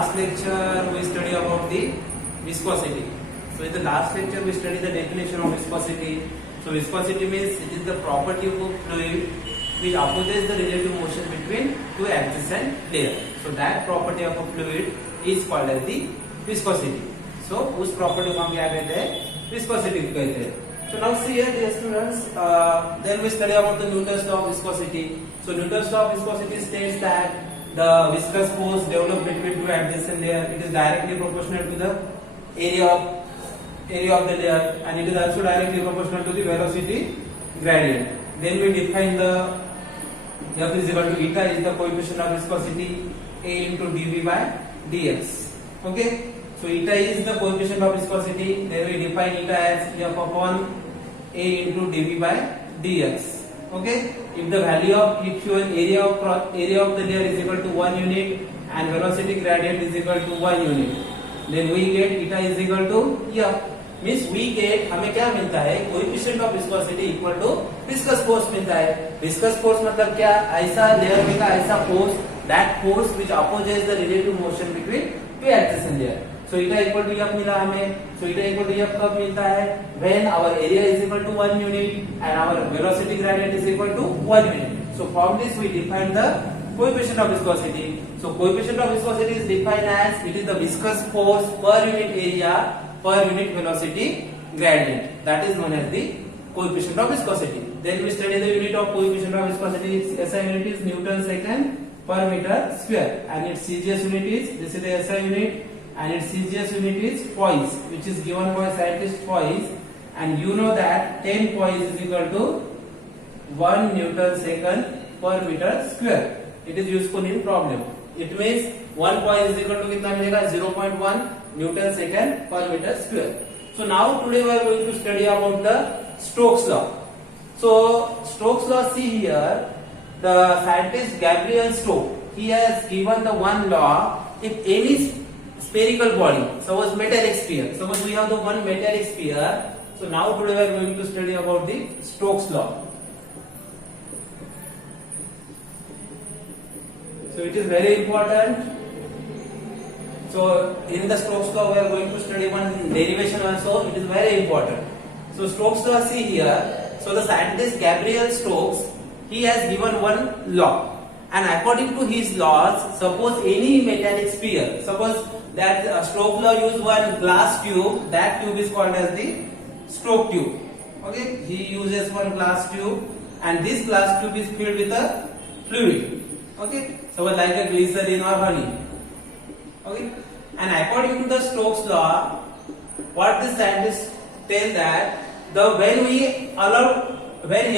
last lecture we study about the viscosity. So in the last lecture we study the definition of viscosity. So viscosity means it is the property of a fluid which opposes the relative motion between two adjacent layers. So that property of a fluid is called as the viscosity. So उस property को हम क्या कहते हैं? Viscosity कहते हैं. So now see here, dear students, then we study about the Newton's law of viscosity. So Newton's law of viscosity states that the viscous force developed between two adjacent layers, it is directly proportional to the area of the layer, and it is also directly proportional to the velocity gradient. Then we define the F is equal to eta is the coefficient of viscosity A into dV by dx. Okay, so eta is the coefficient of viscosity. Then we define eta as F upon A into dV by dx. Okay, if the value of area of the layer is equal to 1 unit and velocity gradient is equal to 1 unit, then we get eta is equal to F. Means we get हमें क्या मिलता है? Coefficient of viscosity equal to viscous force मिलता है. Viscous force मतलब क्या? ऐसा layer में का ऐसा force, that force which opposes the relative motion between two axis layer. So eta equal to F मिला हमें. So eta equal to F कब मिलता है? When our area is equal to 1 unit and our velocity gradient is equal to 1 unit. So from this we define the coefficient of viscosity. So coefficient of viscosity is defined as it is the viscous force per unit area per unit velocity gradient. That is known as the coefficient of viscosity. Then we study the unit of coefficient of viscosity. Its SI unit is Newton second per meter square, and its CGS unit is, this is the SI unit, and its CGS unit is poise, which is given by scientist Poise, and you know that 10 poise is equal to 1 Newton second per meter square. It is useful in problem. It means 1 poise is equal to कितना मिलेगा? 0.1 Newton second per meter square. So now today we are going to study about the Stokes law. So Stokes law, see here, the scientist Gabriel Stokes, he has given the one law. If any spherical body, suppose metallic sphere, suppose we have the one metallic sphere. So now today we are going to study about the Stokes law. So it is very important. So in the Stokes law we are going to study one derivation also. It is very important. So Stokes law, see here. So the scientist Gabriel Stokes, he has given one law, and according to his laws, suppose any metallic sphere, suppose that Stokes law use one glass tube. That tube is called as the Stokes tube. Okay, he uses one glass tube, and this glass tube is filled with a fluid. Okay, so like a glycerin or honey. Okay, and according to the Stokes law, what the scientists tell that when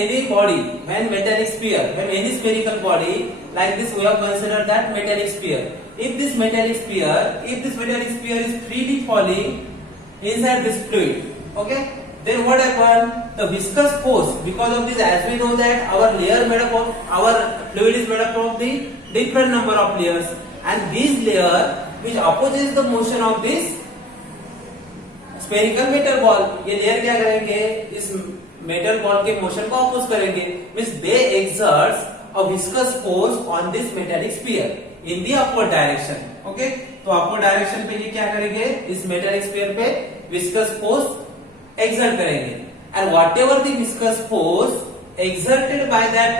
any body, when metallic sphere, when any spherical body like this, we have considered that metallic sphere. If this metallic sphere is freely falling inside this fluid, okay, then what happen? The viscous force, because of this, as we know that our fluid is made up of the different number of layers, and this layer which opposes the motion of this spherical metal ball, ये layer क्या करेंगे? इस metal ball के motion को oppose करेंगे. Means they exert a viscous force on this metallic sphere in the upward direction. Okay, तो upward direction पे ये क्या करेंगे? इस metallic sphere पे viscous force exert करेंगे, and whatever the viscous force exerted by that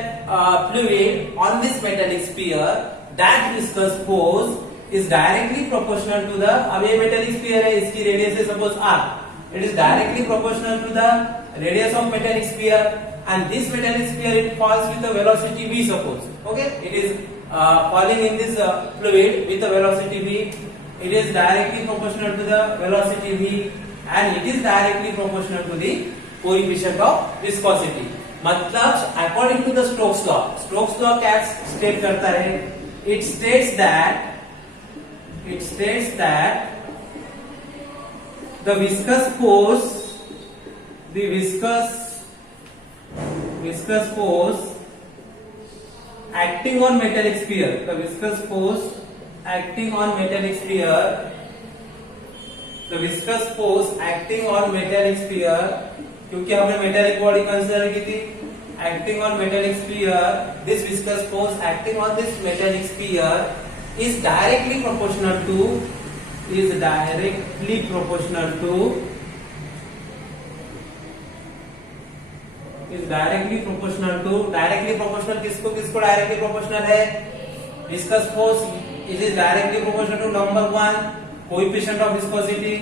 fluid on this metallic sphere, that viscous force is directly proportional to the, अब ये metallic sphere है, इसकी radius है suppose r, it is directly proportional to the radius of metallic sphere, and this metallic sphere it falls with the velocity v, suppose. Okay, it is falling in this fluid with the velocity v. It is directly proportional to the velocity v, and it is directly proportional to the coefficient of viscosity. मतलब according to the Stokes law क्या state करता है? It states that the viscous force acting on metallic sphere, क्योंकि हमने metallic body consider की थी, acting on metallic sphere, this viscous force acting on this metallic sphere is directly proportional to directly proportional किसको directly proportional है? Viscous force it is directly proportional to number 1 coefficient of viscosity.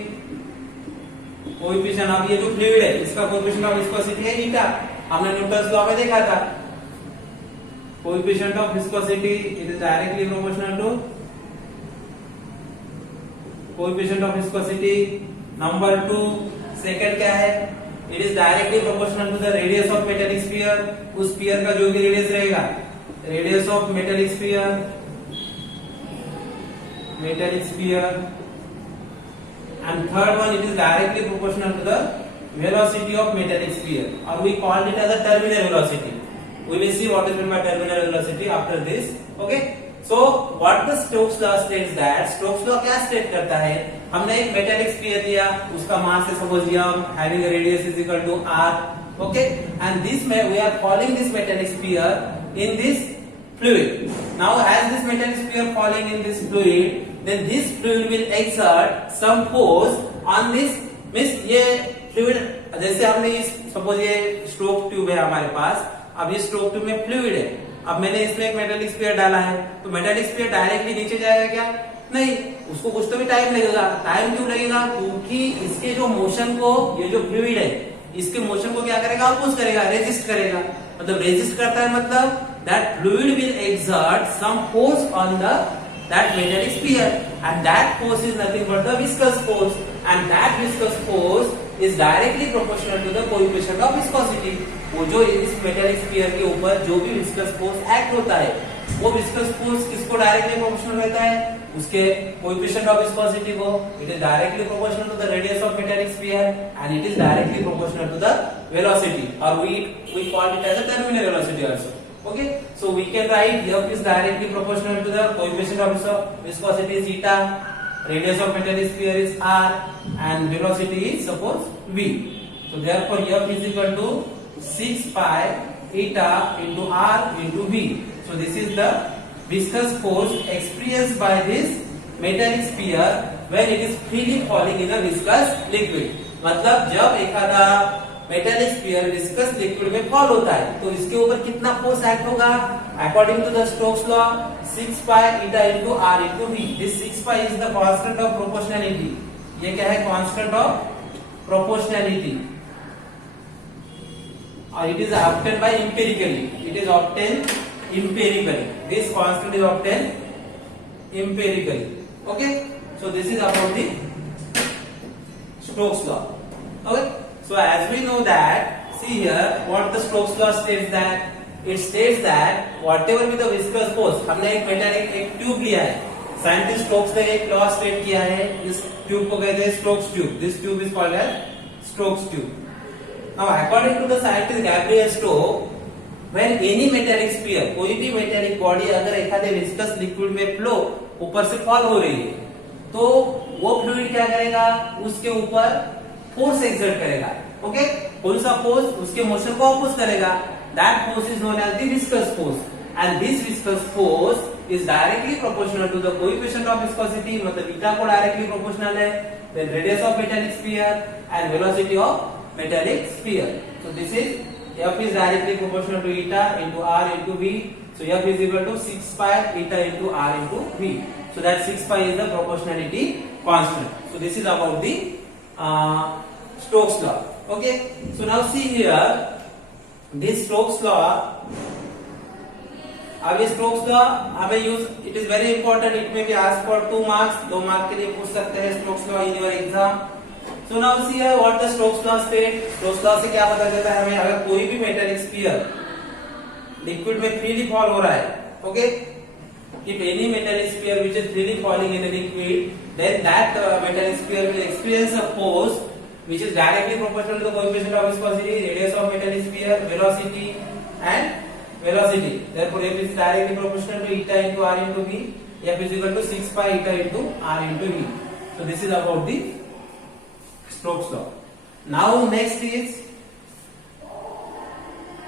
Coefficient अब ये जो fluid है इसका coefficient of viscosity है ईटा, हमने Newton's law में देखा था. Coefficient of viscosity it is directly proportional to coefficient of viscosity. Number 2 second क्या है? It is directly proportional to the radius of metallic sphere. उस स्फीयर का जो भी रेडियस रहेगा, radius of metallic sphere and third one it is directly proportional to the velocity of metallic sphere, or we call it as a terminal velocity. We will see what is meant by terminal velocity after this. Okay, so what the Stokes law states that Stokes law क्या state करता है? हमने एक metallic sphere लिया, उसका मास है suppose लिया having a radius is equal to r. Okay, and this we are falling this metallic sphere in this fluid. Now as this metallic sphere falling in this fluid, then this fluid will exert some force on this. Means ये fluid जैसे हमने इस suppose ये stroke tube है हमारे पास, अब ये stroke tube में फ्लूइड है, अब मैंने इसमें एक मेटेलिक स्फीयर डाला है, तो मेटेलिक स्फीयर डायरेक्टली नीचे जाएगा क्या? नहीं, उसको कुछ तो भी टाइम लगेगा. टाइम क्यों लगेगा? क्योंकि इसके जो मोशन को, ये जो फ्लूइड है इसके मोशन को क्या करेगा? अपोज करेगा, रेजिस्ट करेगा. मतलब रेजिस्ट करता है मतलब that fluid will exert some force on that metallic sphere, and that force is nothing but the viscous force, and that viscous force is directly proportional to the coefficient of viscosity. वो जो इस metallic sphere के ऊपर जो भी viscous force act होता है, वो viscous force किसको directly proportional रहता है? उसके coefficient of viscosity को. It is directly proportional to the radius of metallic sphere, and it is directly proportional to the velocity, or we call it as a terminal velocity also. Okay, so we can write F is directly proportional to the coefficient of viscosity is eta, radius of metallic sphere is r, and velocity is suppose v. So therefore F is equal to 6 pi eta into r into v. So this is the viscous force experienced by this metallic sphere when it is freely falling in a viscous liquid. मतलब जब एखादा metallic sphere viscous liquid में fall होता है तो इसके ऊपर कितना फोर्स एक्ट होगा? According to the Stokes law 6 pi eta into r into v. This 6 pi is the constant of proportionality. ये क्या है? कांस्टेंट ऑफ प्रोपोर्शनैलिटी, और it is obtain by empirically. It is obtain empirically. This constant is obtain empirically. Okay, so this is about the Stokes law. Okay, so as we know that, see here what the Stokes law states that, it states that whatever be the viscous force, हमने एक metallic एक tube लिया है, scientist Stokes ने एक law state किया है, इस ट्यूब को कहते हैं Stokes tube. This tube is called as Stokes tube. Now according to the scientist Gabriel Stoke, when any metallic sphere, कोई भी मेटेलिक बॉडी अगर एखादे विस्कस लिक्विड में फ्लो ऊपर से फॉल हो रही है, तो वो फ्लूइड क्या करेगा? उसके ऊपर फोर्स एक्सर्ट करेगा. ओके, कौन सा फोर्स? उसके मोशन को अपोज करेगा. That force is known as the viscous force, and this viscous force is directly proportional to the coefficient of viscosity. मतलब ईटा को डायरेक्टली प्रोपोर्शनल है, then radius of metallic sphere and velocity of metallic sphere. So this is F is directly proportional to eta into r into v. So F is equal to 6 pi eta into r into v. So that 6 pi is the proportionality constant. So this is about the Stokes law. Okay, so now see here this Stokes law. अब ये Stokes law हमें use, it is very important. It may be asked for 2 marks. 2 mark के लिए पूछ सकते हैं Stokes law in your exam. So now see here what the Stokes law state. Stokes law से क्या पता चलता है हमें? अगर कोई भी मेटेलिक स्फीयर लिक्विड में फ्रीली फॉल हो रहा है, okay, if any metallic sphere which is freely falling in a liquid, then that metallic sphere will experience a force which is directly proportional to the coefficient of viscosity, radius of metallic sphere, velocity and velocity. Therefore F is directly proportional to eta into r into v. F is equal to 6 pi eta into r into v. So this is about the Stokes law. Now next is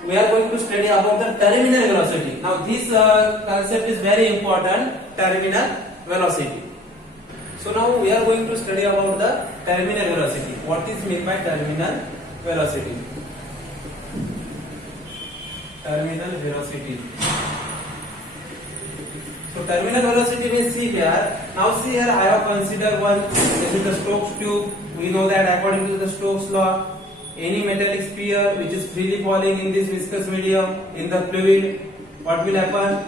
we are going to study about the terminal velocity. Now this concept is very important, terminal velocity. So now we are going to study about the terminal velocity. What is meant by terminal velocity? Terminal velocity. So terminal velocity means, see here. Now see here, I have considered one. This is the Stokes tube. We know that according to the Stokes law, any metallic sphere which is freely falling in this viscous medium in the fluid, what will happen?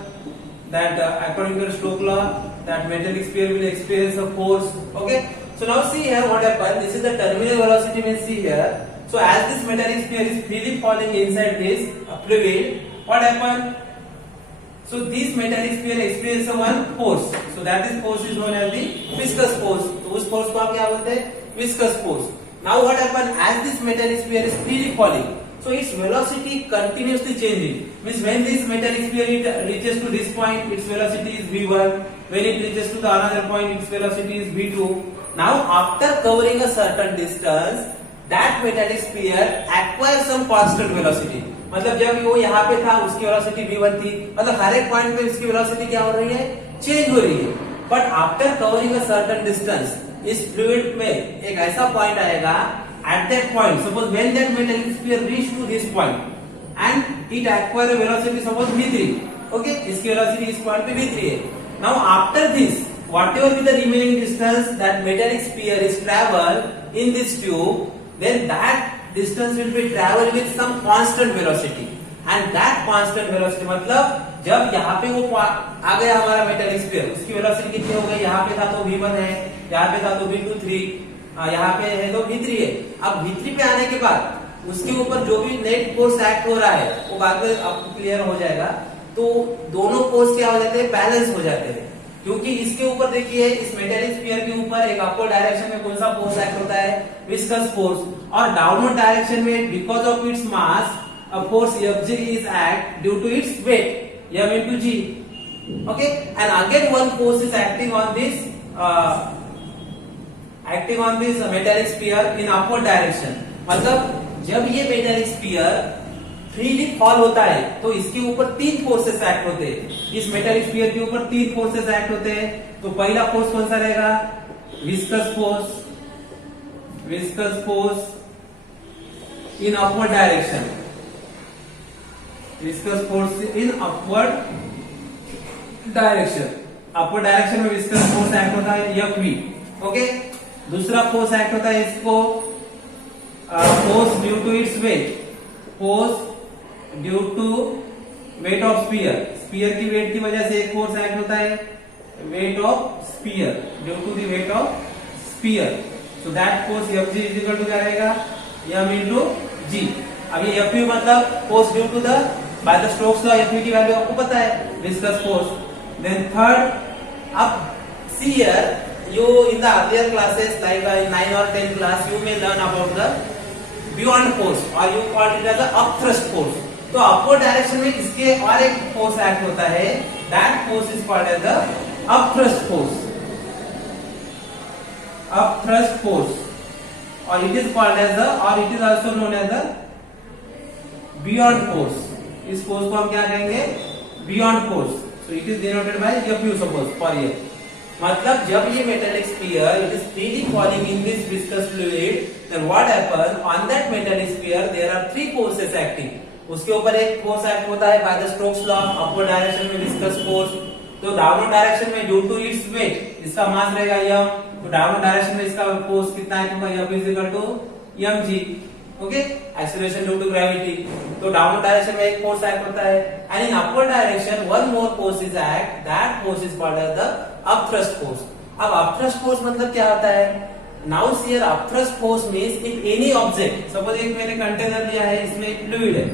That according to the Stokes law, that metallic sphere will experience a force. Okay. So now see here what happened. This is the terminal velocity means, see here. So as this metallic sphere is freely falling inside this fluid, what happened? So this metallic sphere experiences one force. So that is force is known as the viscous force. तो उस force को आप क्या बोलते हैं? Viscous force. Now what happened? As this metallic sphere is freely falling, so its velocity continuously changing. Means when this metallic sphere reaches to this point, its velocity is v1. When it reaches to the another point, its velocity is v2. Now after covering a certain distance, that metallic sphere acquires some constant velocity. मतलब जब वो यहाँ पे था उसकी velocity v1 थी, मतलब हर एक पॉइंट पे उसकी वेलोसिटी क्या हो रही है? चेंज हो रही है. But after covering a certain distance, इस फ्लूइड में एक ऐसा पॉइंट आएगा, at that point suppose when that metallic sphere reach to this point and it acquire a velocity suppose v3. Okay, इसकी वेलोसिटी इस पॉइंट पे v3 है. Now after this, whatever be the remaining distance that metallic sphere is traveled in this tube, then that distance will be traveled with some constant velocity. And that constant velocity मतलब जब यहाँ पे वो आ गया हमारा metallic sphere, उसकी velocity कितनी हो गई? यहाँ पे था तो v1 है, यहाँ पे था तो v2 3, यहाँ पे है तो v3 है. अब v3 पे आने के बाद उसके ऊपर जो भी नेट फोर्स एक्ट हो रहा है वो बाद में आपको क्लियर हो जाएगा. तो दोनों फोर्स क्या हो जाते हैं? बैलेंस हो जाते हैं. क्योंकि इसके ऊपर देखिए, इस मेटालिक स्फीयर के ऊपर एक अपवर्ड डायरेक्शन में कौन सा फोर्स एक्ट होता है? Viscous force. और डाउनवर्ड डायरेक्शन में because of its mass a force Fg is act due to its weight m into g. Okay, and again one force is acting on this metallic sphere in upward direction. मतलब जब ये metallic sphere freely fall होता है तो इसके ऊपर तीन forces act होते हैं. इस मेटालिक स्फीयर के ऊपर तीन फोर्सेस एक्ट होते हैं. तो पहला फोर्स कौन सा रहेगा? Viscous force in upward direction. Viscous force in upward direction में विस्कस फोर्स एक्ट होता है Fv. ओके, दूसरा फोर्स एक्ट होता है इसको force due to its weight. Force due to weight of sphere की वेट की वजह से एक फोर्स एक्ट होता है weight of sphere, due to the weight of sphere. So that force Fg is equal to क्या रहेगा? m into g. अब ये Fv मतलब force due to the by the Stokes law. Fv की value आपको पता है, विस्कस फोर्स. देन थर्ड, अब see here, you in the earlier classes like in 9 or 10 class you may learn about the beyond force or you call it as the upthrust force. तो upward direction में इसके और एक force act होता है, that force is called as the upthrust force. और it is called as the, और it is also known as the buoyant force. इस फोर्स को हम क्या कहेंगे? Buoyant force. So it is denoted by Fu suppose for ये. मतलब जब ये metallic sphere it is freely falling in this viscous fluid, then what happen on that metallic sphere there are three forces acting. उसके ऊपर एक force act होता है by the Stokes law, upward direction में विस्कस फोर्स. तो downward direction में due to its weight, इसका mass रहेगा m. तो डाउनवर्ड डायरेक्शन में इसका फोर्स कितना है? तो F is equal to mg. Okay, acceleration due to gravity. तो डाउनवर्ड डायरेक्शन में एक फोर्स एक्ट होता है, and in upward direction one more force is act, that force is called as the upthrust force. अब upthrust force मतलब क्या होता है? Now see here, upthrust force means if any object, suppose एक मैंने container लिया है, इसमें एक फ्लूइड है.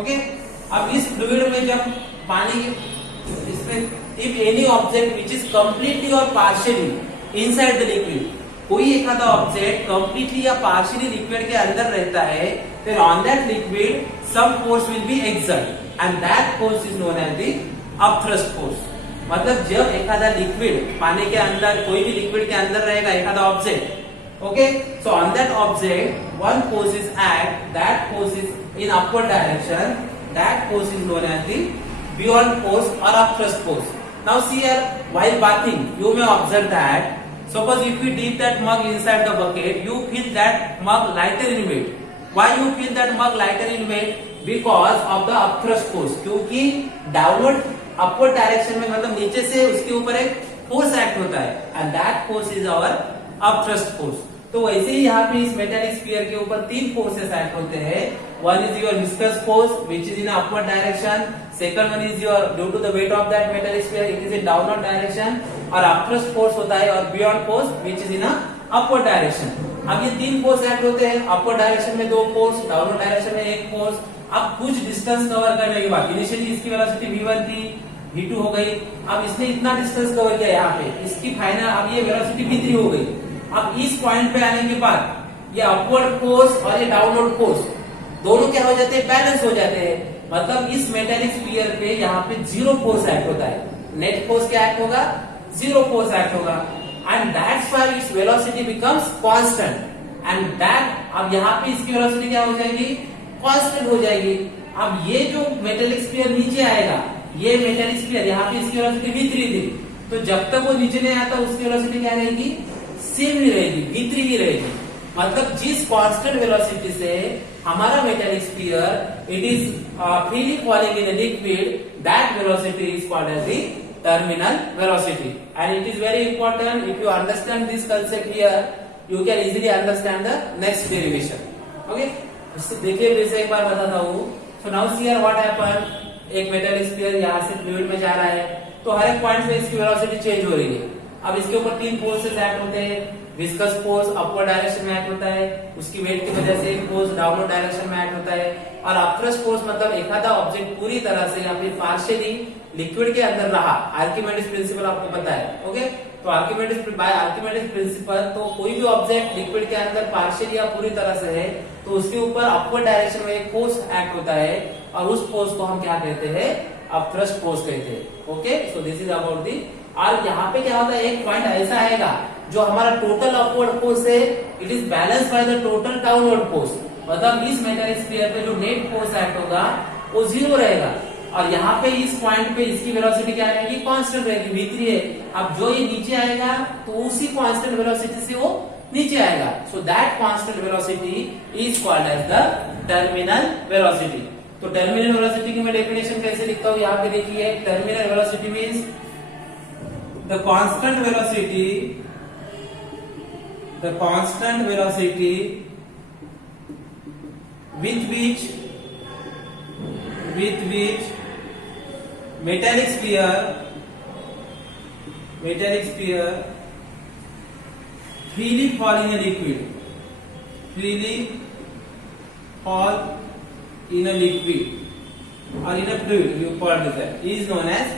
ओके, अब इस फ्लूइड में जब पानी, इसमें if any object which is completely और पार्शियली इनसाइड द लिक्विड, कोई एक आधा ऑब्जेक्ट कंप्लीटली या पार्शियली लिक्विड के अंदर रहता है, then on that liquid some force will be exert and that force is known as the upthrust force. मतलब जब एक आधा लिक्विड पानी के अंदर, कोई भी लिक्विड के अंदर रहेगा एक आधा object, Okay, so on that object, one force is act. That force is in upward direction. That force is known as the beyond force or upthrust force. Now see here, while bathing, you may observe that suppose if you dip that mug inside the bucket, you feel that mug lighter in weight. Why you feel that mug lighter in weight? Because of the upthrust force. क्योंकि downward upward direction में मतलब नीचे से उसके ऊपर एक force act होता है, and that force is our upthrust force. तो वैसे ही यहाँ पे इस मेटेलिक स्फीयर के ऊपर तीन फोर्सेस एक्ट होते हैं. One is your viscous force which is in upward direction. Second one is your due to the weight of that metallic sphere it is in downward direction. और upthrust force होता है और beyond force which is in upward direction. अब ये तीन force act होते हैं. Upward direction में दो फोर्स, डाउनवर्ड डायरेक्शन में एक फोर्स. अब कुछ डिस्टेंस कवर करने के बाद इनिशियली इसकी वेलोसिटी v1 थी, v2 हो गई. अब इसने इतना डिस्टेंस कवर किया यहाँ पे, इसकी फाइनल अब ये वेलोसिटी v3 हो गई. अब इस पॉइंट पे आने के बाद ये अपवर्ड फोर्स और ये डाउनवर्ड फोर्स दोनों क्या हो जाते हैं, बैलेंस हो जाते हैं. मतलब इस मेटेलिक स्फीयर पे यहाँ पे जीरो फोर्स एक्ट होता है. नेट फोर्स क्या एक्ट होगा, जीरो फोर्स एक्ट होगा. And that's why its velocity becomes constant. And that अब यहाँ पे इसकी वेलोसिटी क्या हो जाएगी, कांस्टेंट हो जाएगी. अब ये जो मेटेलिक स्फीयर नीचे आएगा, ये मेटेलिक स्फीयर यहाँ पे इसकी वेलोसिटी v3 थी, तो जब तक वो नीचे नहीं आता उसकी वेलोसिटी क्या रहेगी, सेम ही रहेगी, v3 ही रहेगी. मतलब जिस कांस्टेंट वेलोसिटी से हमारा metallic sphere it is freely falling in a liquid, that velocity is called as the terminal velocity. And it is very important. If you understand this concept here, you can easily understand the next derivation. Okay, देखिए फिर से एक बार बताता हूँ. So now see here what happen. एक metallic sphere यहाँ से फ्लूइड में जा रहा है, तो हर एक पॉइंट पे इसकी वेलोसिटी चेंज हो रही है. अब इसके ऊपर तीन फोर्सेस एक्ट होते हैं. विस्कस फोर्स अपवर्ड डायरेक्शन में एक्ट होता है, उसकी वेट की वजह से फोर्स डाउनवर्ड डायरेक्शन में एक्ट होता है. और अपथ्रस्ट फोर्स मतलब एक आधा ऑब्जेक्ट पूरी तरह से या फिर पार्शियली लिक्विड के अंदर रहा. आर्किमिडीज प्रिंसिपल आपको पता है. ओके, तो बाय आर्किमिडीज प्रिंसिपल, तो कोई भी ऑब्जेक्ट लिक्विड के अंदर पार्शियली या पूरी तरह से है तो उसके ऊपर अपवर्ड डायरेक्शन में एक फोर्स एक्ट होता है, और उस फोर्स को हम क्या कहते हैं, अपथ्रस्ट फोर्स कहते हैं. Okay, so this is about the. और यहाँ पे क्या होता है, एक पॉइंट ऐसा आएगा जो हमारा टोटल अपवर्ड फोर्स है it is balance by the total downward force. मतलब इस मेटेलिक स्फीयर पे जो नेट फोर्स एक्ट होगा वो जीरो रहेगा. और यहाँ पे इस पॉइंट पे इसकी वेलोसिटी क्या रहेगी, कांस्टेंट रहेगी, v3 है. अब जो ये नीचे आएगा तो उसी कांस्टेंट वेलोसिटी से वो नीचे आएगा. So that constant velocity is called as the terminal velocity. तो टर्मिनल वेलोसिटी की मैं डेफिनेशन कैसे लिखता हूँ, यहाँ पे देखिए. Terminal velocity means the constant velocity with which metallic sphere freely fall in a liquid, or in a fluid, you call this, is known as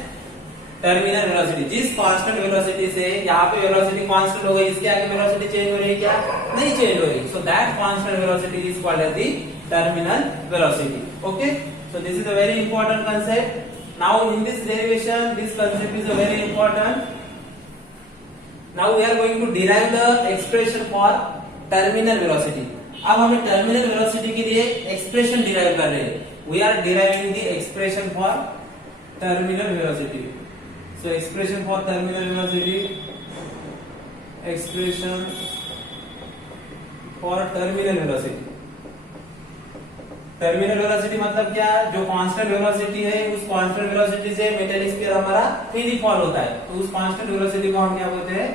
terminal velocity. जिस कांस्टेंट वेलोसिटी से यहाँ पे वेलोसिटी कांस्टेंट हो गई, इसके आगे velocity change हो रही है क्या, नहीं चेंज हो रही. So that constant velocity is called as the terminal velocity. Okay, so this is a very important concept. Now in this derivation this concept is a very important. Now we are going to derive the expression for terminal velocity. अब हमें terminal velocity के लिए expression derive कर रहे हैं. We are deriving the expression for terminal velocity. So expression for terminal velocity, expression for terminal velocity. Terminal velocity मतलब क्या, जो कांस्टेंट वेलोसिटी है उस कांस्टेंट वेलोसिटी से मेटेलिक स्फीयर हमारा फ्रीली फॉल होता है, तो उस कांस्टेंट वेलोसिटी को हम क्या बोलते हैं,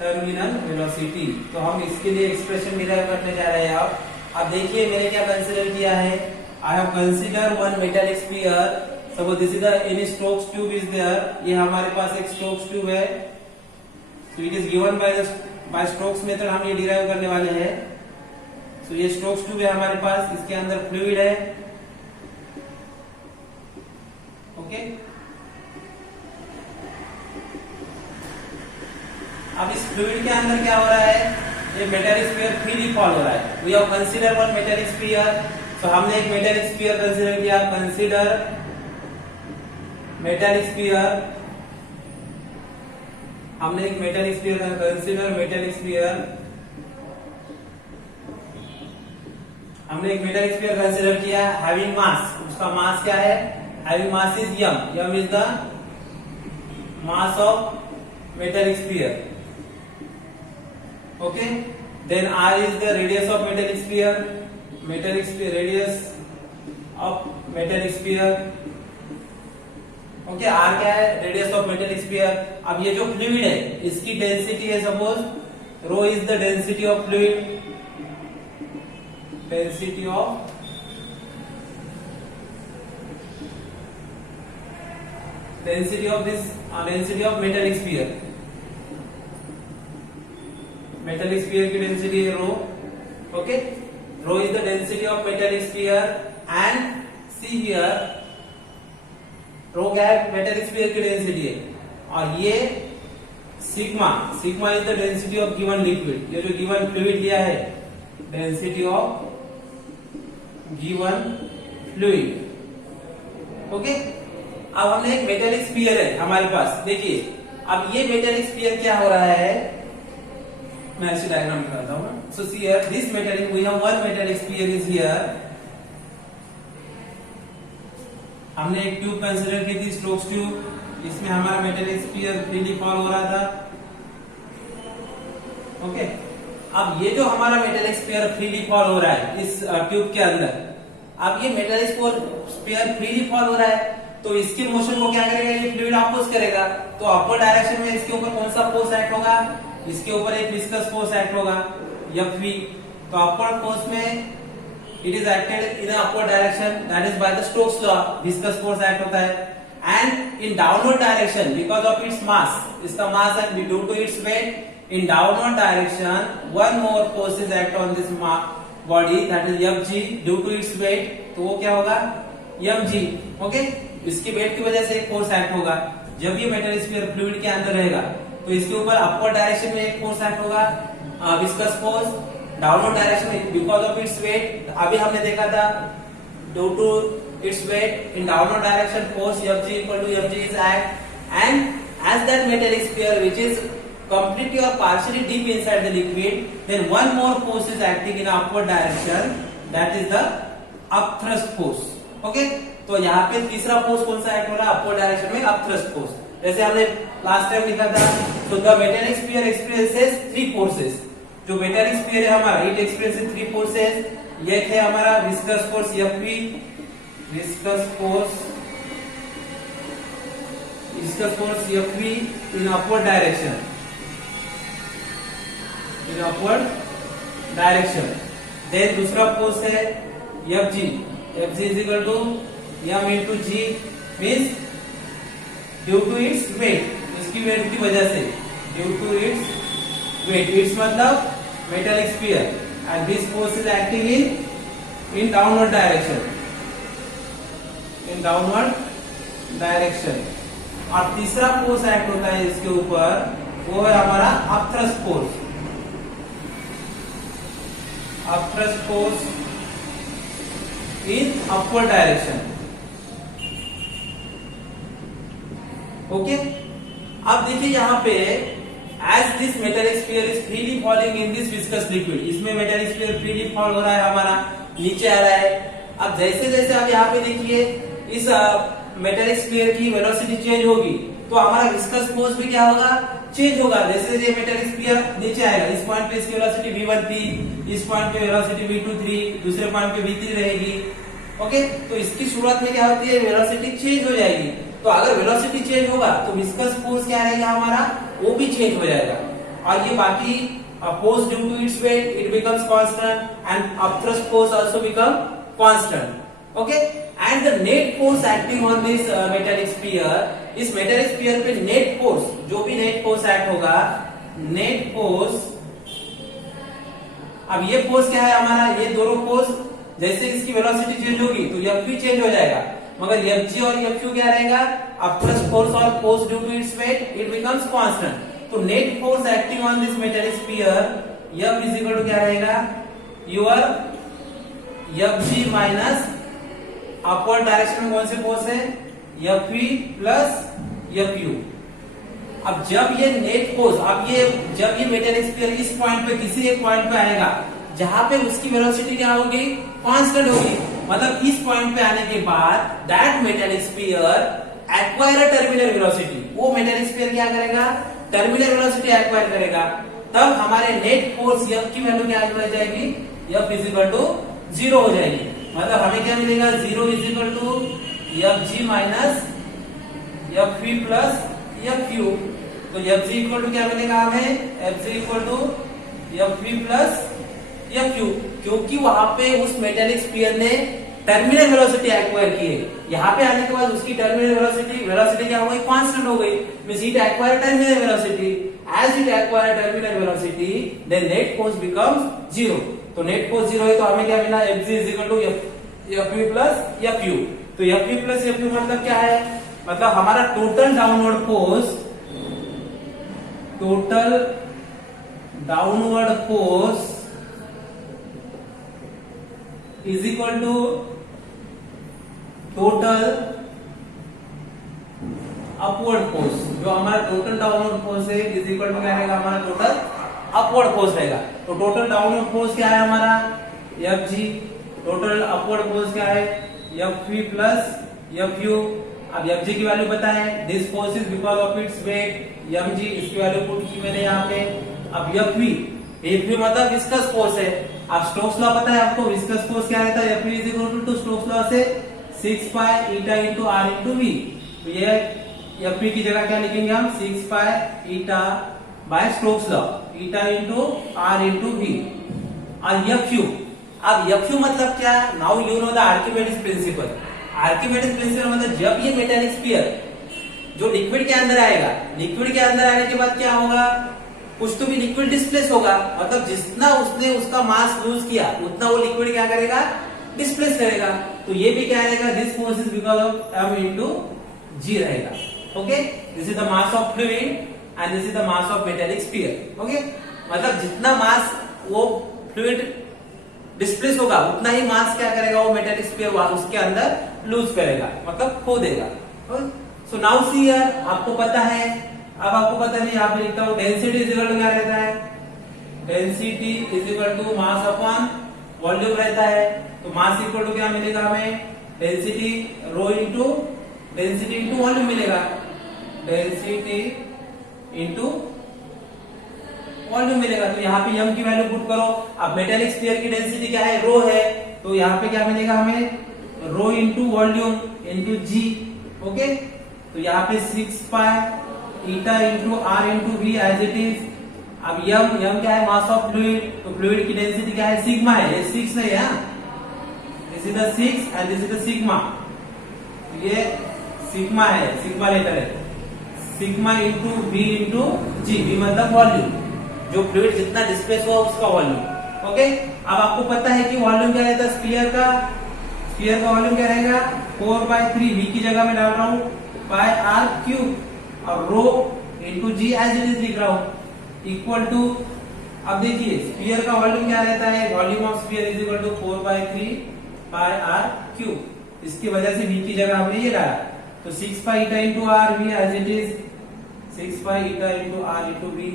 टर्मिनल वेलोसिटी. तो हम इसके लिए एक्सप्रेशन डिराइव करने जा रहे हैं. अब देखिए मैंने क्या कंसीडर किया है. I have consider one metallic sphere. Suppose this is the any Stokes tube is there. ये हमारे पास एक Stokes tube है. So it is given by Stokes method. हम ये डिराइव करने वाले हैं. So ये Stokes tube है हमारे पास, इसके अंदर फ्लूइड है. ओके, अब इस फ्लूइड के अंदर क्या हो रहा है, ये मेटेलिक स्फीयर फ्रीली फॉल हो रहा है. We have consider one metallic sphere. So हमने एक मेटेलिक स्फीयर कंसीडर किया. कंसीडर मेटेलिक स्फीयर, हमने एक metallic sphere consider metallic sphere हमने एक मेटल स्फीयर कंसीडर किया हैविंग मास, उसका मास क्या है, having mass is m, m is the mass of metal sphere, okay. Then r is the radius of metal sphere, radius of metal sphere, okay. r क्या है, radius of metal sphere. अब ये जो fluid है इसकी density है, suppose rho is the density of fluid, density of metal sphere, metal sphere की density है rho, okay. Rho is the density of metal sphere and see here rho क्या है, मेटल स्फीयर की density है, और ये sigma is the density of given liquid, ये जो गिवन फ्लूइड दिया है, density of given fluid, okay. अब हमने एक मेटल स्फीयर है हमारे पास, देखिए अब ये मेटल स्फीयर क्या हो रहा है, मैं ऐसी डायग्राम निकालता हूँ। So see here this metal, we have one metal sphere is here, हमने एक ट्यूब कंसीडर की थी, स्टोक्स ट्यूब, इसमें हमारा मेटल स्फीयर फ्रीली फॉल हो रहा था, ओके। अब ये जो हमारा मेटल स्फीयर फ्रीली फॉल हो रहा है इस ट्यूब के अंदर, अब ये मेटल स्फीयर फ्रीली फॉल हो रहा है, तो इसके मोशन को क्या करेगा, ये फ्लूइड अपोज करेगा, तो अपर डायरेक्शन में इसके ऊपर कौन सा फोर्स एक्ट होगा, इसके ऊपर एक विस्कस फोर्स एक्ट होगा Fv, तो अपर फोर्स में it is acted in an upward direction, that is by the Stokes law, viscous force act होता है, and in downward direction because of its mass, इसका mass and due to its weight, in downward direction one more force is act on this body, that is Fg, due to its weight, तो वो क्या होगा mg, okay. इसकी weight की वजह से एक फोर्स एक्ट होगा। जब ये मेटल स्फीयर फ्लूइड के अंदर रहेगा तो इसके ऊपर अपवर्ड डायरेक्शन में एक फोर्स एक्ट होगा, विस्कस फोर्स, डाउनवर्ड डायरेक्शन में बिकॉज ऑफ इट्स वेट, अभी हमने देखा था due to its weight in downward direction force Fg equal to Mg is act, and as that metal sphere which is completely or partially deep inside the liquid, then one more force is acting in upward direction, that is the upthrust force, okay। तो यहाँ पे तीसरा force कौन सा act हो रहा है, upward direction में अपथ्रस्ट फोर्स, जैसे हमने लास्ट टाइम लिखा था। तो the metal sphere experiences three forces, जो मेटल स्फीयर है हमारा इट एक्सपीरियंसेस थ्री फोर्सेस, ये है हमारा viscous force Fp, viscous force Fp in upward direction, then दूसरा फोर्स है Fg is equal to m into g, means due to its weight, इसकी weight की वजह से, due to its weight, its मतलब metal sphere, and this force is acting in downward direction, और तीसरा force act होता है इसके ऊपर, वो है हमारा upthrust force in upward direction, okay. अब देखिए यहाँ पे as this metal sphere is freely falling in this viscous liquid, इसमें मेटल स्फीयर फ्रीली फॉल हो रहा है हमारा, नीचे आ रहा है। अब जैसे जैसे आप यहाँ पे देखिए इस मेटल स्फीयर की वेलोसिटी चेंज होगी, तो हमारा विस्कस फोर्स भी क्या होगा, चेंज होगा। जैसे ये मेटल स्फीयर नीचे आएगा, इस पॉइंट पे इसकी वेलोसिटी v1 थी, इस पॉइंट पे वेलोसिटी v2 थी, दूसरे पॉइंट पे v3 रहेगी, ओके। तो इसकी शुरुआत में क्या होती है, वेलोसिटी चेंज हो जाएगी। तो अगर वेलोसिटी चेंज होगा तो विस्कस फोर्स क्या रहेगा हमारा, वो भी चेंज हो जाएगा, और ये बाकी force due to its weight it becomes constant, and upthrust force also become constant, okay. And the net force acting on this metal sphere, इस मेटल स्फीयर पे नेट फोर्स, जो भी नेट फोर्स एक्ट होगा, net force, अब ये force क्या है हमारा, ये दोनों फोर्स जैसे इसकी वेलोसिटी चेंज होगी तो Fv चेंज हो जाएगा, मगर Fg और Fu क्या रहेगा, अपथ्रस्ट फोर्स और force due to its weight it becomes constant. तो net force acting on this metal sphere F is equal to क्या रहेगा, your Fg minus upward direction में कौन से फोर्स है, Fv प्लस Fu। अब जब ये नेट फोर्स, अब ये जब ये मेटल स्फीयर इस पॉइंट पे किसी एक पॉइंट पे आएगा जहां पे उसकी वेलोसिटी क्या होगी, कांस्टेंट होगी। मतलब इस पॉइंट पे आने के बाद that metallic sphere acquire a terminal velocity, वो मेटेलिक स्फीयर क्या करेगा, टर्मिनल वेलोसिटी एक्वायर करेगा। तब हमारे नेट फोर्स F की वैल्यू क्या हो जाएगी, F इज इक्वल टू 0 हो जाएगी। मतलब हमें क्या मिलेगा, 0 is equal to Fg minus Fv plus Fq। तो Fg इक्वल टू क्या मिलेगा हमें, Fg equal to Fv plus Fq, क्योंकि वहां पे उस मेटेलिक स्फीयर ने टर्मिनल वेलोसिटी एक्वायर की है। यहाँ पे आने के बाद उसकी टर्मिनल वेलोसिटी क्या हो गई, कांस्टेंट हो गई। Means it acquire terminal velocity, as it acquire terminal velocity then net force becomes 0। तो नेट फोर्स 0 है तो हमें क्या मिला, Fg is equal to Fv plus Fu। तो Fv प्लस Fu मतलब क्या है, मतलब हमारा total downward force is equal to total upward force. जो हमारा टोटल डाउनवर्ड फोर्स है इज इक्वल टू क्या रहेगा, हमारा टोटल अपवर्ड फोर्स रहेगा। तो टोटल डाउनवर्ड फोर्स क्या है हमारा, Fg। टोटल अपवर्ड फोर्स क्या है, Fv प्लस Fu। अब Fg की वैल्यू पता है, this force is because of its wait, mg इसकी वैल्यू पुट की मैंने यहाँ पे। अब Fv मतलब विस्कस फोर्स है। अब स्टोक्स लॉ पता है आपको, विस्कस फोर्स क्या रहता है, Fv is equal to Stokes law से 6 pi eta into R into V. तो ये Fv की जगह क्या लिखेंगे हम, 6 pi eta by Stokes law, eta into R into V. और Fu, अब Fu मतलब क्या, now you know the Archimedes principle. Archimedes principle मतलब जब ये मेटेलिक स्फीयर जो लिक्विड के अंदर आएगा, लिक्विड के अंदर आने के बाद क्या होगा, कुछ तो भी लिक्विड डिस्प्लेस होगा। मतलब जितना उसने उसका मास लूज किया उतना वो लिक्विड क्या करेगा, डिस्प्लेस करेगा। तो ये भी क्या रहेगा, this force is because of m into g रहेगा। Okay, this is the mass of fluid and this is the mass of metallic sphere. Okay, मतलब जितना मास वो फ्लूइड डिस्प्लेस होगा उतना ही मास क्या करेगा, वो मेटेलिक स्फीयर उसके अंदर लूज करेगा, मतलब खो देगा। सो नाउ सी हियर, आपको पता है, अब आपको पता नहीं, यहाँ पे लिखता हूँ डेंसिटी इज इक्वल टू क्या रहता है, density is equal to mass upon volume रहता है। तो मास इक्वल टू क्या मिलेगा हमें, density rho into density into volume मिलेगा, डेंसिटी इंटू वॉल्यूम मिलेगा। तो यहाँ पे m की वैल्यू पुट करो। अब मेटेलिक स्फीयर की डेंसिटी क्या है, रो है, तो यहाँ पे क्या मिलेगा हमें, rho into volume into g. Okay, तो यहाँ पे 6 pi eta into R into V as it is. अब यम क्या है, मास ऑफ फ्लूइड, तो फ्लूइड की डेंसिटी क्या है, सिग्मा है, ये 6 नहीं है, this is the 6 and this is the sigma. ये सिग्मा है, सिग्मा लेटर है, sigma into V into g. V मतलब वॉल्यूम, जो फ्लूइड जितना डिस्प्लेस हुआ उसका वॉल्यूम। ओके, अब आपको पता है कि वॉल्यूम क्या रहता है स्फीयर का, स्फीयर का वॉल्यूम क्या रहेगा, 4/3। वी की जगह में डाल रहा हूँ पाई आर क्यूब और rho into g as it is लिख रहा हूँ, इक्वल टू। अब देखिए स्फीयर का वॉल्यूम क्या रहता है, volume of sphere is equal to 4/3 pi are cube. इसकी वजह से वी की जगह हमने ये डाला, तो 6 pi eta into R V as it is, 6 pi eta into R into V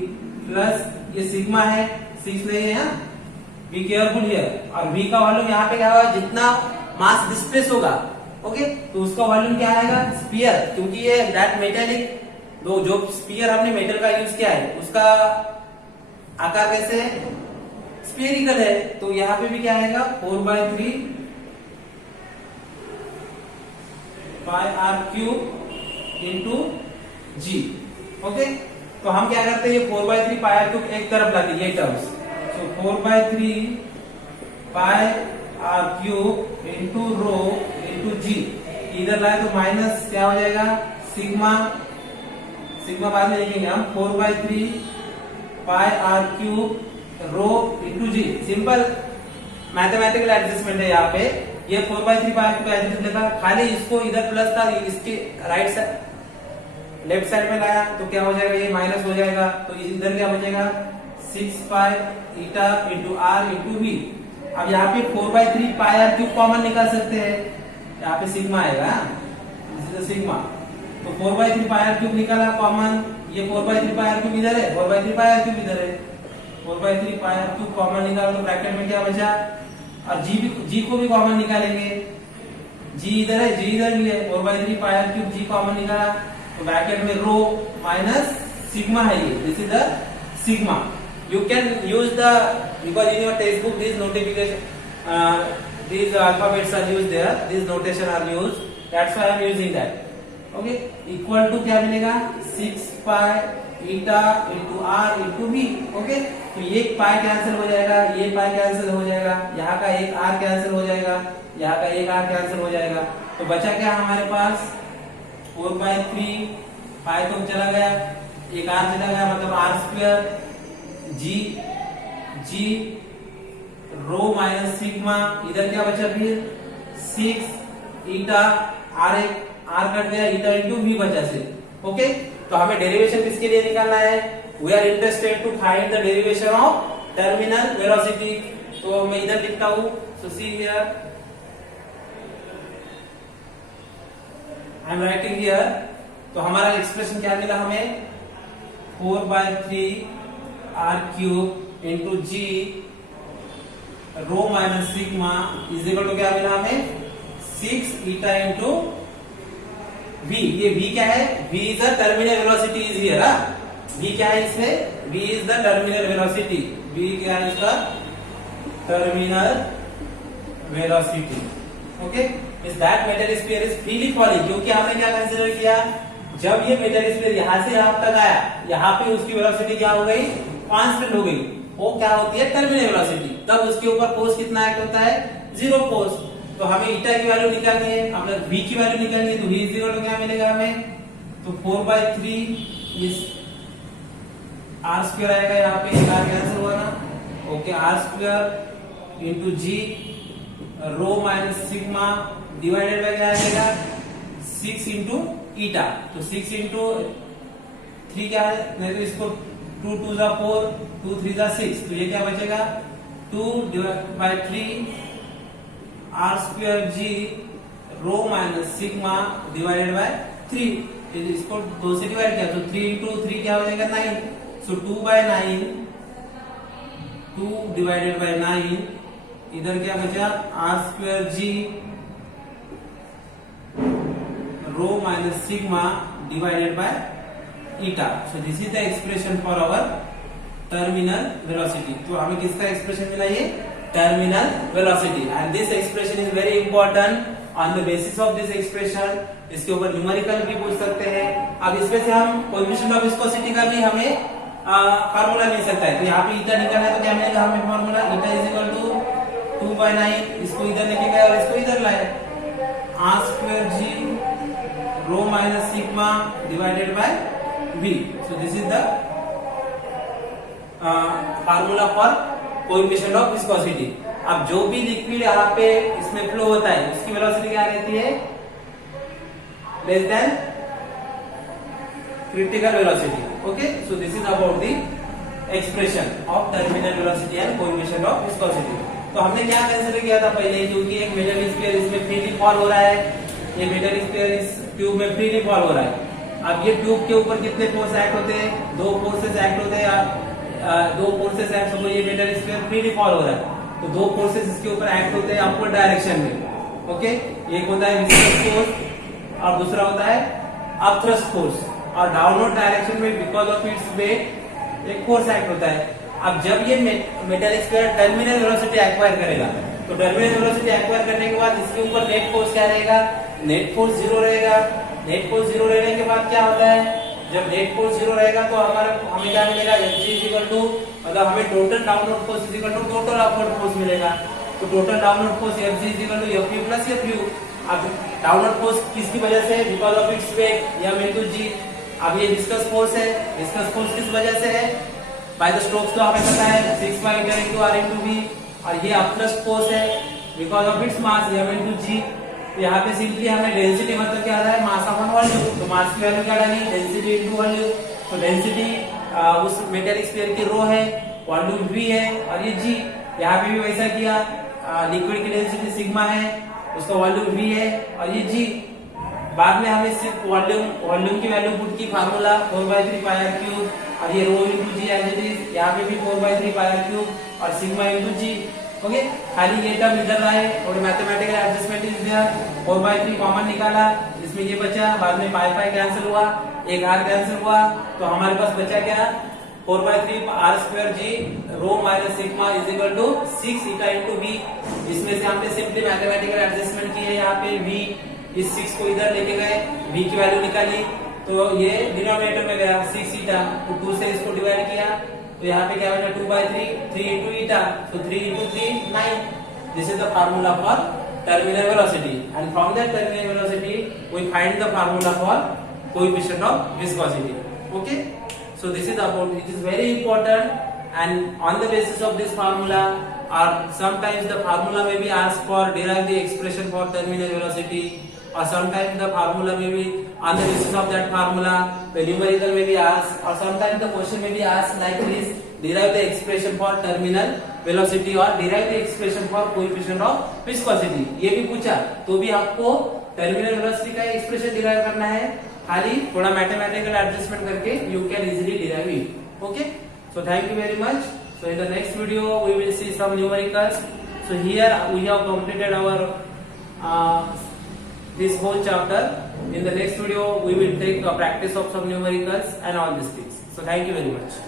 plus ये सिग्मा है, 6 नहीं है, बी केयरफुल हियर। और वी का वॉल्यूम यहाँ पे क्या होगा, जितना मास डिस्प्लेस होगा, ओके, तो उसका वॉल्यूम क्या आएगा, स्फीयर, क्योंकि ये दैट मेटेलिक, जो स्फीयर हमने मेटल का यूज किया है उसका आकार कैसे है, स्फीयरिकल है। तो यहाँ पे भी क्या आएगा, 4/3 pi are cube into g. Okay, तो हम क्या करते हैं, ये 4/3 पाई आर क्यूब एक तरफ लाते हैं, ये terms. So 4/3 pi are cube into rho into g, इधर लाए तो माइनस क्या हो जाएगा, सिग्मा, सिग्मा बाद में लिखेंगे हम, 4/3 pi are cube rho into g. Simple mathematical adjustment है यहाँ पे। ये 4/3 पाई आर क्यूब एडजस्ट लिखा, खाली इसको इधर प्लस था, इसके राइट साइड लेफ्ट साइड में लाया तो क्या हो जाएगा, ये माइनस हो जाएगा, तो इधर क्या बचेगा, 6 pi eta into R into V. अब यहाँ पे 4/3 पाई आर क्यूब कॉमन निकाल सकते हैं, यहाँ पे सिग्मा आएगा, सिग्मा, तो 4/3 पाई आर क्यूब निकाला कॉमन, ये 4/3 पाई आर क्यूब इधर है, 4/3 पाई आर क्यूब इधर है, 4/3 पाई आर क्यूब कॉमन निकालो तो ब्रैकेट में क्या बचा, और जी को भी कॉमन निकालेंगे, जी इधर है, जी इधर भी है, 4/3 pi are cube ji common निकाला तो ब्रैकेट में रो माइनस सिग्मा है, ये this is the sigma. You can use the, because in your textbook these notification these alphabets are used there, these notation are used, that's why I am using that. Okay, equal to क्या मिलेगा 6 pi eta into r into v. Okay, तो ये pi cancel हो जाएगा, ये pi cancel हो जाएगा, यहाँ का एक r कैंसिल हो जाएगा, यहाँ का एक r कैंसिल हो जाएगा, तो बचा क्या हमारे पास 4/3 पाई तो चला गया, एक r चला गया, मतलब r square g rho minus sigma, इधर क्या बचा फिर 6 ईटा आर कट गया, ईटा इंटू वी बचा से. ओके, तो हमें डेरिवेशन किसके लिए निकालना है, we are interested to find the derivation of terminal velocity. तो मैं इधर लिखता हूं, so see here I am writing here. तो हमारा एक्सप्रेशन क्या मिला हमें 4/3 r cube into g rho minus sigma is equal to क्या मिला हमें 6 ईटा इंटू v. ये v क्या है, v is the terminal velocity is here. v क्या है इसमें, v is the terminal velocity, v क्या है इसका terminal velocity. Okay, is that metal sphere is freely falling, क्योंकि हमने क्या कंसीडर किया, जब ये मेटल स्फीयर यहां से यहां तक आया, यहां पे उसकी वेलोसिटी क्या हो गई, कांस्टेंट हो गई, वो क्या होती है टर्मिनल वेलोसिटी. तब उसके ऊपर फोर्स कितना एक्ट होता है, 0 फोर्स. तो हमें ईटा की वैल्यू निकालनी है, हमने v की वैल्यू निकालनी है, तो v इज इक्वल टू क्या मिलेगा हमें, तो 4/3 इस r स्क्वायर आएगा, यहाँ पे एक r कैंसिल हुआ ना. Okay, r square into g rho minus sigma divided by क्या आएगा 6 इंटू ईटा. तो 6 इंटू 3 क्या है, नहीं तो इसको 2 2 जा 4, 2 3 जा 6, तो ये क्या बचेगा 2/3 r square g rho minus sigma divided by 3. इसको 2 से डिवाइड किया तो 3 इंटू 3 क्या हो जाएगा 9. सो 2/9, 2 डिवाइडेड बाय 9, इधर क्या बचा r square g rho minus sigma divided by eta. So this is the expression for our terminal velocity. तो हमें किसका एक्सप्रेशन मिला, ये terminal velocity. And this expression is very important. On the basis of this expression इसके ऊपर numerical भी पूछ सकते हैं. अब इसमें से हम कोएफिशिएंट ऑफ विस्कोसिटी का भी हमें फार्मूला मिल सकता है. तो यहाँ पे ईटा निकालना है तो क्या मिलेगा हमें formula, eta is equal to 2/9, इसको इधर लेके गए और इसको इधर लाए, r square g rho minus sigma divided by v. So this is the formula for coefficient of viscosity. अब जो भी लिक्विड यहाँ पे इसमें फ्लो होता है उसकी वेलोसिटी क्या रहती है, less than critical velocity. Okay, so this is about the expression of terminal velocity and coefficient of viscosity. तो हमने क्या कंसीडर किया था पहले, क्योंकि एक मेटल स्फीयर इसमें फ्रीली फॉल हो रहा है, ये मेटल स्फीयर इस ट्यूब में फ्रीली फॉल हो रहा है. अब ये ट्यूब के ऊपर कितने फोर्स एक्ट होते हैं, 2 फोर्सेस एक्ट होते हैं. 2 फोर्सेस एक्ट, सपोज ये मेटल स्फीयर फ्रीली फॉल हो रहा है तो 2 फोर्सेस इसके ऊपर एक्ट होते हैं अपवर्ड डायरेक्शन में. ओके, एक होता है विस्कस फोर्स और दूसरा होता है अपथ्रस्ट फोर्स. और डाउनवर्ड डायरेक्शन में बिकॉज ऑफ इट्स वेट एक फोर्स एक्ट होता है. अब जब ये metal sphere terminal velocity acquire करेगा तो टर्मिनल वेलोसिटी एक्वायर करने के बाद इसके ऊपर नेट फोर्स क्या रहेगा, नेट फोर्स 0 रहेगा. नेट फोर्स 0 रहने के बाद क्या होता है, जब नेट फोर्स 0 रहेगा तो हमें क्या मिलेगा, मतलब हमें total downward force is equal to total upward force मिलेगा. तो total downward force Fg is equal to Fu plus Fu. अब डाउनवर्ड फोर्स किसकी वजह से, because of its weight m into g. अब ये विस्कस फोर्स है, विस्कस फोर्स किस वजह से है, बाय द स्टोक्स लॉ हमें पता है 6 pi into r into v. और ये अपथ्रस्ट फोर्स है because of its mass m into g. तो यहाँ पे सिंपली हमें डेंसिटी मतलब क्या आ रहा है, मास अपॉन वॉल्यूम. तो मास की वैल्यू क्या डाली, डेंसिटी इनटू वॉल्यूम. तो डेंसिटी उस मेटल स्फीयर की रो है, वॉल्यूम v है और ये g. यहाँ पे भी वैसा किया, लिक्विड की डेंसिटी सिग्मा है, उसका वॉल्यूम v है और ये g. बाद में हमें सिर्फ वॉल्यूम की वैल्यू पुट की, फार्मूला 4/3 पाई r क्यूब और ये rho into g as it is, यहाँ पे भी 4/3 पाई आर क्यूब और सिग्मा इंटू जी। ओके, खाली ये टर्म इधर आए, थोड़ी mathematical adjustment is there, 4/3 common निकाला, इसमें ये बचा, बाद में पाई पाई कैंसिल हुआ, एक आर कैंसिल हुआ, तो हमारे पास बचा क्या, 4/3 r square g rho minus sigma is equal to 6 eta into v. इसमें से हमने सिंपली मैथमेटिकल एडजस्टमेंट की है, यहाँ पे वी इस 6 को इधर लेके गए, वी की वैल्यू निकाली, तो ये डिनोमिनेटर में गया 6 ईटा, तो 2 से इसको डिवाइड किया, तो यहाँ पे क्या बचा 2/3, 3 इंटू ईटा, तो 3 into 3 9। This is the formula for terminal velocity, and from that terminal velocity we find the formula for coefficient of viscosity. Okay, so this is about, it is very important, and on the basis of this formula, or sometimes the formula may be asked for derive the expression for terminal velocity, or sometimes the formula may be on the basis of that formula the numerical may be asked, or sometimes the question may be asked like this, derive the expression for terminal velocity or derive the expression for coefficient of viscosity। ये भी पूछा तो भी आपको terminal velocity का expression derive करना है, खाली थोड़ा मैथमेटिकल एडजस्टमेंट करके you can easily derive it. Okay, so thank you very much. So in the next video we will see some numericals. So here we have completed our this whole chapter. In the next video we will take a practice of some numericals and all these things. So thank you very much.